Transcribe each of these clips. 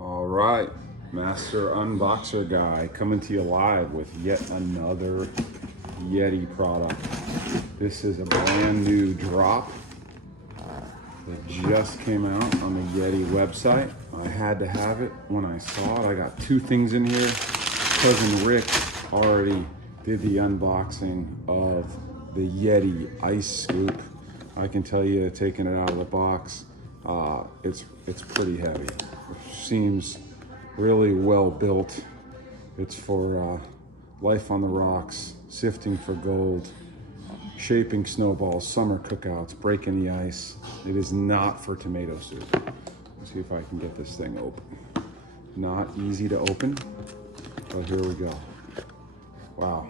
All right, Master Unboxer Guy coming to you live with yet another Yeti product. This is a brand new drop that just came out on the Yeti website. I had to have it when I saw it. I got two things in here. Cousin Rick already did the unboxing of the Yeti Ice Scoop. I can tell you, taking it out of the box, it's pretty heavy. It seems really well built. It's for life on the rocks, sifting for gold, shaping snowballs, summer cookouts, breaking the ice. It is not for tomato soup. Let's see if I can get this thing open. Not easy to open, but here we go. Wow,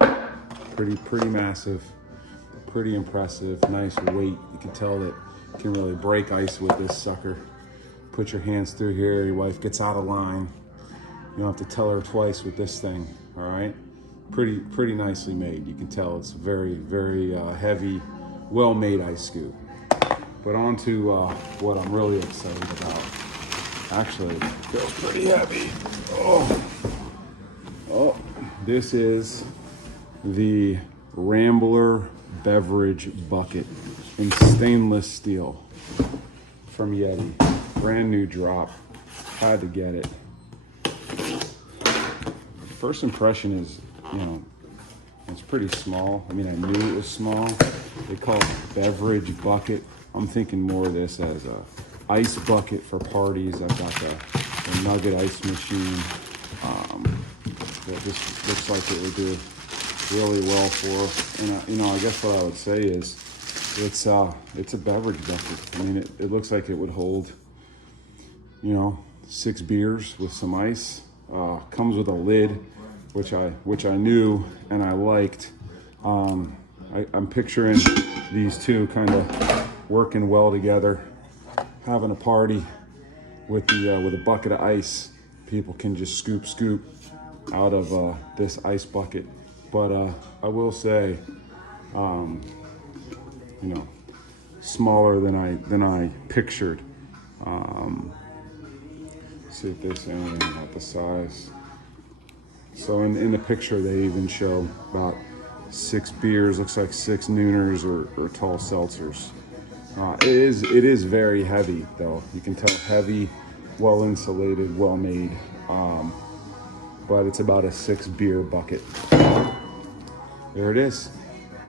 pretty massive, pretty impressive, nice weight. You can tell that you can really break ice with this sucker. Put your hands through here, your wife gets out of line. You don't have to tell her twice with this thing, all right? Pretty nicely made. You can tell it's very heavy, well-made ice scoop. But on to what I'm really excited about. Actually, it feels pretty heavy. Oh, this is the Rambler Beverage bucket in stainless steel from Yeti. Brand new drop. Had to get it. First impression is, it's pretty small. I mean, I knew it was small. They call it beverage bucket. I'm thinking more of this as a ice bucket for parties. I've got the nugget ice machine. That just looks like it would do really well for. And I guess what I would say is, it's a beverage bucket. I mean, it looks like it would hold, 6 beers with some ice. Comes with a lid, which I knew and I liked. I'm picturing these two kind of working well together, having a party with a bucket of ice. People can just scoop out of this ice bucket. But I will say, smaller than I pictured. See if they say anything about the size. So in the picture, they even show about 6 beers, looks like 6 Nooners or tall seltzers. It is very heavy though. You can tell heavy, well insulated, well made. But it's about a 6 beer bucket. There it is.